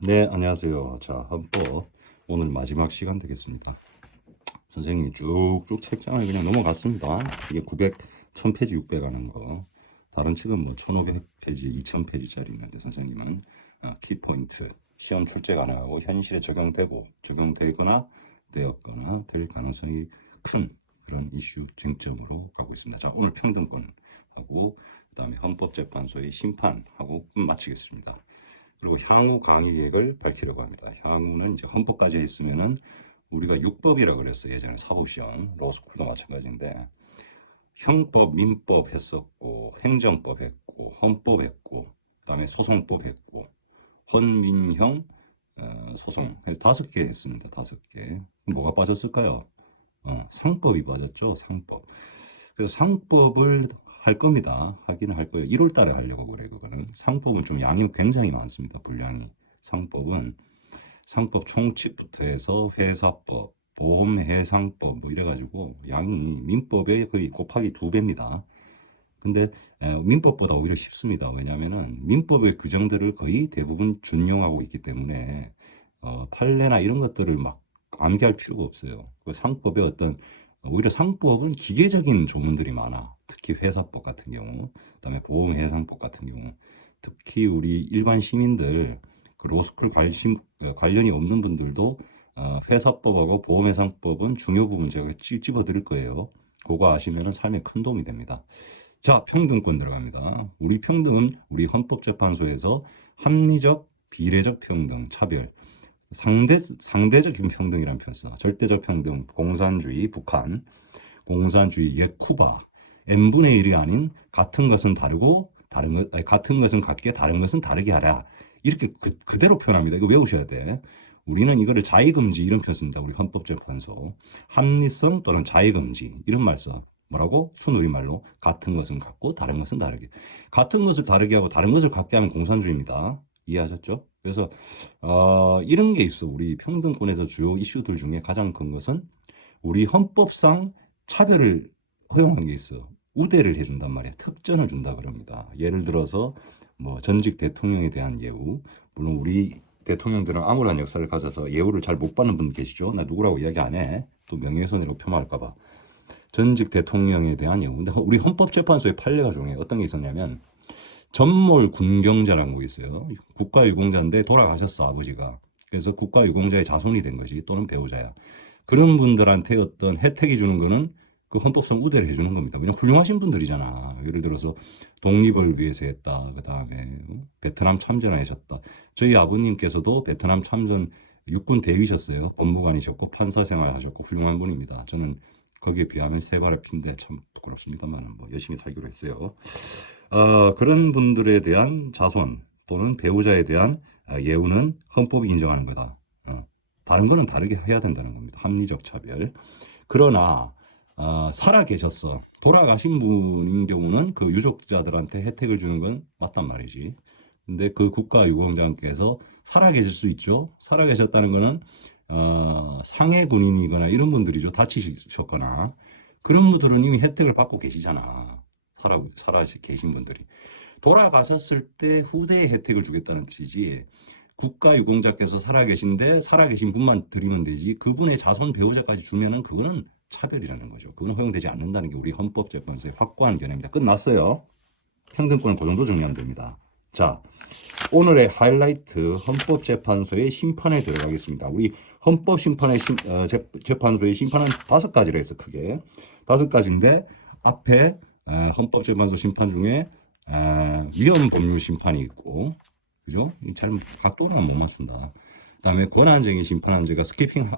네, 안녕하세요. 자, 헌법 오늘 마지막 시간 되겠습니다. 선생님이 쭉쭉 책장을 그냥 넘어갔습니다. 이게 900, 1000페이지 600 하는 거. 다른 책은 뭐 1500페이지, 2000페이지짜리 있는데 선생님은 키포인트, 시험 출제 가능하고 현실에 적용되거나 되었거나 될 가능성이 큰 그런 이슈 쟁점으로 가고 있습니다. 자, 오늘 평등권하고 그다음에 헌법재판소의 심판하고 마치겠습니다. 그리고 향후 강의 계획을 밝히려고 합니다. 향후는 이제 헌법까지 있으면은 우리가 육법이라 그랬어요. 예전에 사법시험, 로스쿨도 마찬가지인데 형법, 민법 했었고 행정법 했고 헌법 했고 그다음에 소송법 했고 헌민형 소송 해서 5개 했습니다. 5개. 뭐가 빠졌을까요? 상법이 빠졌죠. 상법. 그래서 상법을 할 겁니다. 하기는 할 거예요. 1월 달에 하려고 그래, 그거는. 상법은 좀 양이 굉장히 많습니다. 분량이. 상법은 상법 총칙부터 해서 회사법, 보험해상법 뭐 이래가지고 양이 민법의 거의 곱하기 2배입니다. 근데 민법보다 오히려 쉽습니다. 왜냐하면은 민법의 규정들을 거의 대부분 준용하고 있기 때문에 판례나 이런 것들을 막 암기할 필요가 없어요. 그 상법의 어떤 오히려 상법은 기계적인 조문들이 많아. 특히 회사법 같은 경우, 그다음에 보험해상법 같은 경우, 특히 우리 일반 시민들 그 로스쿨 관련이 없는 분들도 회사법하고 보험해상법은 중요 부분 제가 집어 드릴 거예요. 그거 아시면은 삶에 큰 도움이 됩니다. 자, 평등권 들어갑니다. 우리 평등은 우리 헌법재판소에서 합리적, 비례적 평등, 차별, 상대적 평등이라는 표현 써. 절대적 평등, 공산주의, 북한, 공산주의, 옛 쿠바, n분의 1이 아닌 같은 것은 다르고 같은 것은 같게 다른 것은 다르게 하라. 이렇게 그대로 표현합니다. 이거 외우셔야 돼. 우리는 이거를 자의금지 이런 표현 씁니다. 우리 헌법재판소. 합리성 또는 자의금지 이런 말 써. 뭐라고? 순우리말로 같은 것은 같고 다른 것은 다르게. 같은 것을 다르게 하고 다른 것을 같게 하면 공산주의입니다. 이해하셨죠? 그래서 이런 게 있어. 우리 평등권에서 주요 이슈들 중에 가장 큰 것은 우리 헌법상 차별을 허용한 게 있어. 우대를 해준단 말이야. 특전을 준다 그럽니다. 예를 들어서 뭐 전직 대통령에 대한 예우. 물론 우리 대통령들은 암울한 역사를 가져서 예우를 잘 못 받는 분 계시죠. 나 누구라고 이야기 안 해. 또 명예훼손이라고 폄하할까 봐. 전직 대통령에 대한 예우. 근데 우리 헌법재판소의 판례가 중에 어떤 게 있었냐면 전몰 군경자라는 거 있어요. 국가유공자인데 돌아가셨어, 아버지가. 그래서 국가유공자의 자손이 된 거지, 또는 배우자야. 그런 분들한테 어떤 혜택이 주는 거는 그 헌법상 우대를 해주는 겁니다. 왜냐면 훌륭하신 분들이잖아. 예를 들어서 독립을 위해서 했다. 그 다음에 베트남 참전하셨다. 저희 아버님께서도 베트남 참전 육군 대위셨어요. 법무관이셨고 판사 생활하셨고 훌륭한 분입니다. 저는 거기에 비하면 세 발의 피인데 참 부끄럽습니다만 뭐 열심히 살기로 했어요. 그런 분들에 대한 자손 또는 배우자에 대한 예우는 헌법이 인정하는 거다. 다른 거는 다르게 해야 된다는 겁니다. 합리적 차별. 그러나 살아 계셨어. 돌아가신 분인 경우는 그 유족자들한테 혜택을 주는 건 맞단 말이지. 근데 그 국가유공자께서 살아 계실 수 있죠. 살아 계셨다는 거는 상해 군인이거나 이런 분들이죠. 다치셨거나 그런 분들은 이미 혜택을 받고 계시잖아. 살아 계신 분들이. 돌아가셨을 때 후대에 혜택을 주겠다는 뜻이지. 국가유공자께서 살아계신데 살아계신 분만 드리면 되지 그분의 자손 배우자까지 주면은 그거는 차별이라는 거죠. 그건 허용되지 않는다는 게 우리 헌법재판소의 확고한 견해입니다. 끝났어요. 평등권은 그 정도 정리하면 됩니다. 자, 오늘의 하이라이트 헌법재판소의 심판에 들어가겠습니다. 우리 재판소의 심판은 5가지로 해서 크게 5가지인데 앞에 헌법재판소 심판 중에 위헌법률 심판이 있고, 그죠? 잘 각도는 못 맞춘다. 그다음에 권한쟁의 심판한제가 스키핑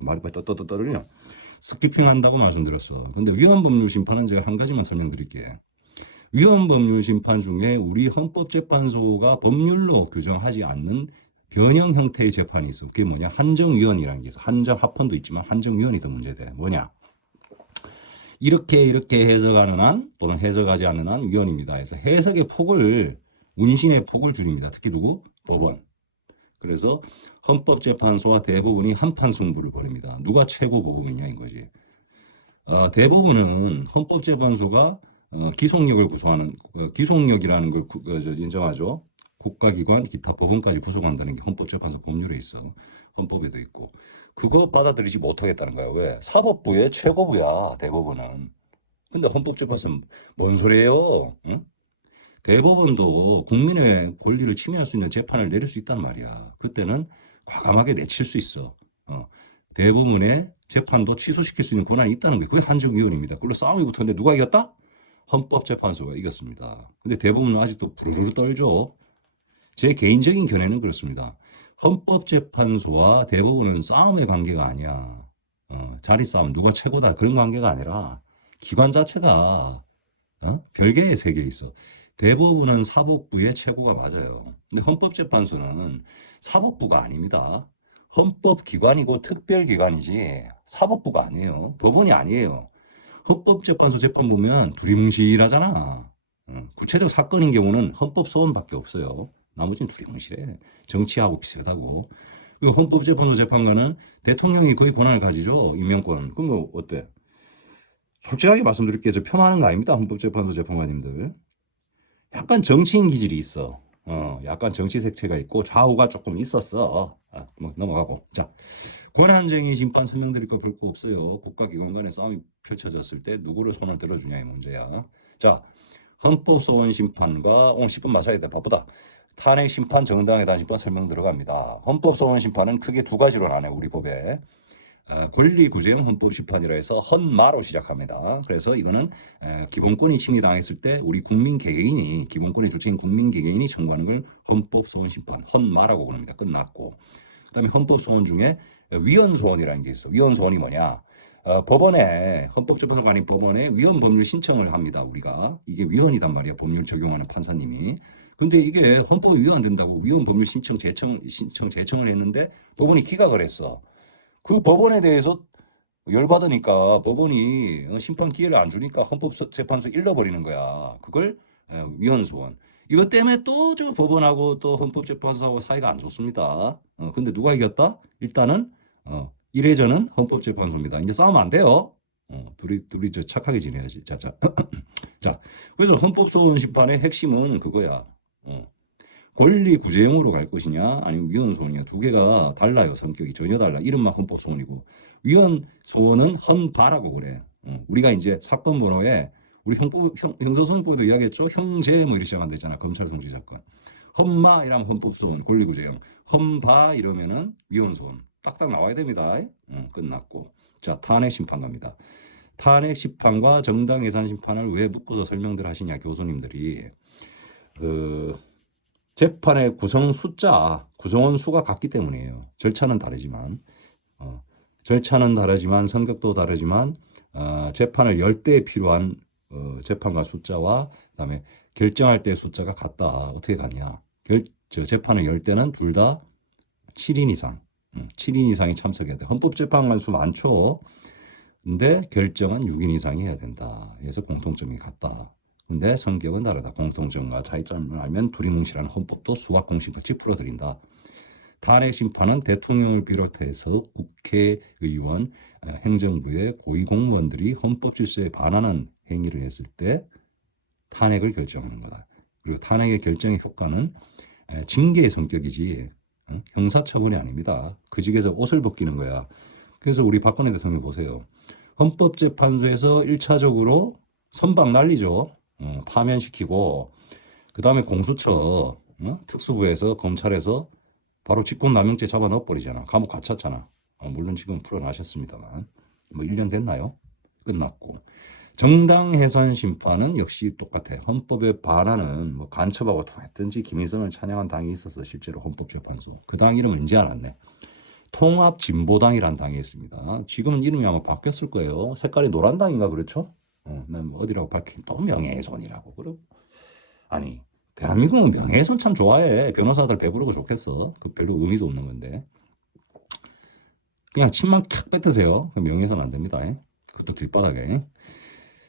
말이 떠떠떠떠르냐? 스키핑 한다고 말씀드렸어. 근데 위헌법률 심판은 제가 한 가지만 설명드릴게요. 위헌법률 심판 중에 우리 헌법재판소가 법률로 규정하지 않는 변형 형태의 재판이 있어. 그게 뭐냐? 한정위헌이라는 게 있어. 한정 합헌도 있지만 한정위헌이 더 문제돼. 뭐냐? 이렇게 해석하는 한 또는 해석하지 않는 한 위헌입니다. 그래서 해석의 폭을 운신의 폭을 줄입니다. 특히 누구? 법원. 그래서 헌법재판소와 대법원이 한판 승부를 벌입니다. 누가 최고 법원이냐인 거지. 대부분은 헌법재판소가 기속력을 구성하는 기속력이라는 걸 인정하죠. 국가기관, 기타 법원까지 구속한다는 게 헌법재판소 법률에 있어. 헌법에도 있고. 그거 받아들이지 못하겠다는 거야. 왜? 사법부의 최고부야, 대법원은. 근데 헌법재판소는 뭔 소리예요? 응? 대법원도 국민의 권리를 침해할 수 있는 재판을 내릴 수 있단 말이야. 그때는 과감하게 내칠 수 있어. 대법원의 재판도 취소시킬 수 있는 권한이 있다는 게 그게 한정위원입니다. 그걸로 싸움이 붙었는데 누가 이겼다? 헌법재판소가 이겼습니다. 근데 대법원은 아직도 부르르 떨죠. 제 개인적인 견해는 그렇습니다. 헌법재판소와 대법원은 싸움의 관계가 아니야. 자리 싸움 누가 최고다 그런 관계가 아니라 기관 자체가 별개의 세계에 있어. 대법원은 사법부의 최고가 맞아요. 근데 헌법재판소는 사법부가 아닙니다. 헌법기관이고 특별기관이지 사법부가 아니에요. 법원이 아니에요. 헌법재판소 재판 보면 두리뭉실하잖아. 구체적 사건인 경우는 헌법소원밖에 없어요. 나머지는 두리뭉실해. 정치하고 비슷하고. 그리고 헌법재판소 재판관은 대통령이 거의 권한을 가지죠. 임명권. 그럼 뭐 어때? 솔직하게 말씀드릴게요. 저 폄하하는 거 아닙니다. 헌법재판소 재판관님들. 약간 정치인 기질이 있어. 약간 정치 색채가 있고 좌우가 조금 있었어. 뭐 넘어가고. 자, 권한쟁의 심판 설명드릴 거 별 거 없어요. 국가기관 간의 싸움이 펼쳐졌을 때 누구를 손을 들어주냐의 문제야. 자, 헌법소원 심판과 오늘 10분 맞춰야 돼. 바쁘다. 탄핵 심판, 정당에 대한 심판 설명 들어갑니다. 헌법소원 심판은 크게 두 가지로 나눠요. 우리 법에. 권리구제형 헌법심판이라 해서 헌마로 시작합니다. 그래서 이거는 기본권이 침해당했을 때 우리 국민 개개인이 기본권의 주체인 국민 개개인이 청구하는 걸 헌법소원심판, 헌마라고 부릅니다. 끝났고 그다음에 헌법소원 중에 위헌소원이라는 게 있어. 위헌소원이 뭐냐? 법원에 헌법재판소가 아닌 법원에 위헌법률 신청을 합니다. 우리가 이게 위헌이단 말이야. 법률 적용하는 판사님이. 근데 이게 헌법에 위헌된다고 위헌법률 신청을 했는데 법원이 기각을 했어. 그 법원에 대해서 열받으니까 법원이 심판 기회를 안 주니까 헌법재판소 잃어버리는 거야. 그걸 위헌소원. 이것 때문에 또 저 법원하고 또 헌법재판소하고 사이가 안 좋습니다. 근데 누가 이겼다? 일단은 이래저는 헌법재판소입니다. 이제 싸우면 안 돼요. 둘이 저 착하게 지내야지. 자. 자, 그래서 헌법소원 심판의 핵심은 그거야. 권리 구제형으로 갈 것이냐 아니면 위헌소원이냐 두 개가 달라요. 성격이 전혀 달라. 이름만 헌법소원이고 위헌소원은 헌바라고 그래. 우리가 이제 사건 번호에 우리 형사소송법에도 이야기했죠. 형제 뭐 이렇게 시작한다 했잖아. 검찰 송치 사건. 헌마 이러면 헌법소원 권리구제형. 헌바 이러면은 위헌소원. 딱딱 나와야 됩니다. 끝났고. 자, 탄핵 심판 갑니다. 탄핵 심판과 정당 예산 심판을 왜 묶어서 설명들 하시냐 교수님들이. 재판의 구성원 수가 같기 때문이에요. 절차는 다르지만 성격도 다르지만 재판을 열 때 필요한 재판관 숫자와 그다음에 결정할 때 숫자가 같다. 어떻게 같냐? 재판을 열 때는 둘 다 7인 이상, 7인 이상이 참석해야 돼. 헌법재판관 수 많죠. 근데 결정은 6인 이상이 해야 된다. 그래서 공통점이 같다. 근데 성격은 다르다. 공통점과 차이점을 알면 두리뭉실한 헌법도 수학 공식같이 풀어드린다. 탄핵 심판은 대통령을 비롯해서 국회의원, 행정부의 고위공무원들이 헌법 질서에 반하는 행위를 했을 때 탄핵을 결정하는 거다. 그리고 탄핵의 결정의 효과는 징계의 성격이지 형사처분이 아닙니다. 그 직에서 옷을 벗기는 거야. 그래서 우리 박근혜 대통령 보세요. 헌법재판소에서 1차적으로 선박 날리죠. 파면시키고 그 다음에 공수처 특수부에서 검찰에서 바로 직권남용죄 잡아 넣어버리잖아. 감옥 갇혔잖아. 물론 지금 풀어나셨습니다만 뭐 1년 됐나요? 끝났고 정당 해산 심판은 역시 똑같아. 헌법에 반하는 뭐 간첩하고 통했든지 김일성을 찬양한 당이 있어서 실제로 헌법재판소 그 당 이름은 이제 알았네. 통합진보당이란 당이 있습니다. 지금은 이름이 아마 바뀌었을 거예요. 색깔이 노란당인가 그렇죠? 난 뭐 어디라고 밝힌 또 명예훼손이라고 그러고 아니 대한민국은 명예훼손 참 좋아해. 변호사들 배부르고 좋겠어. 그 별로 의미도 없는 건데 그냥 침만 탁 뱉으세요. 명예훼손 안 됩니다. 그것도 길바닥에.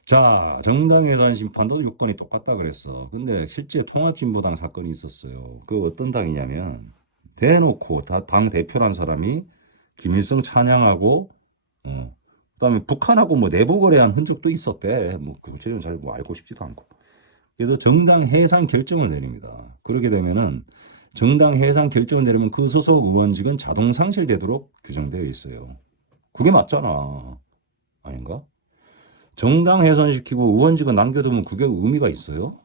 자, 정당 해산 심판도 요건이 똑같다 그랬어. 근데 실제 통합진보당 사건이 있었어요. 그 어떤 당이냐면 대놓고 당 대표란 사람이 김일성 찬양하고 그다음에 북한하고 뭐 내부 거래한 흔적도 있었대. 뭐 구체적으로 잘 뭐 알고 싶지도 않고. 그래서 정당 해산 결정을 내립니다. 그렇게 되면은 정당 해산 결정을 내리면 그 소속 의원직은 자동 상실되도록 규정되어 있어요. 그게 맞잖아. 아닌가? 정당 해산시키고 의원직은 남겨두면 그게 의미가 있어요?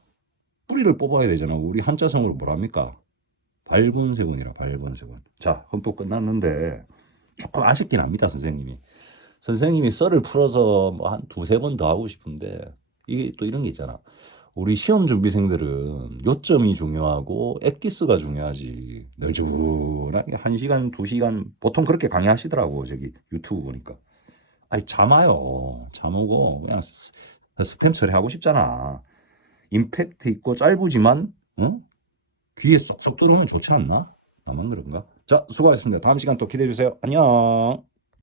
뿌리를 뽑아야 되잖아. 우리 한자성으로 뭐랍니까? 발본세원이라 발본세원. 자, 헌법 끝났는데 조금 아쉽긴 합니다, 선생님이. 선생님이 썰을 풀어서 뭐 한 두세 번 더 하고 싶은데 이게 또 이런 게 있잖아. 우리 시험 준비생들은 요점이 중요하고 엑기스가 중요하지. 널찍하게 1시간, 2시간 보통 그렇게 강의하시더라고. 저기 유튜브 보니까. 아니 잠 와요. 잠 오고 그냥 스팸 처리하고 싶잖아. 임팩트 있고 짧으지만 어? 귀에 쏙쏙 들어오면 좋지 않나? 나만 그런가? 자, 수고하셨습니다. 다음 시간 또 기대해 주세요. 안녕.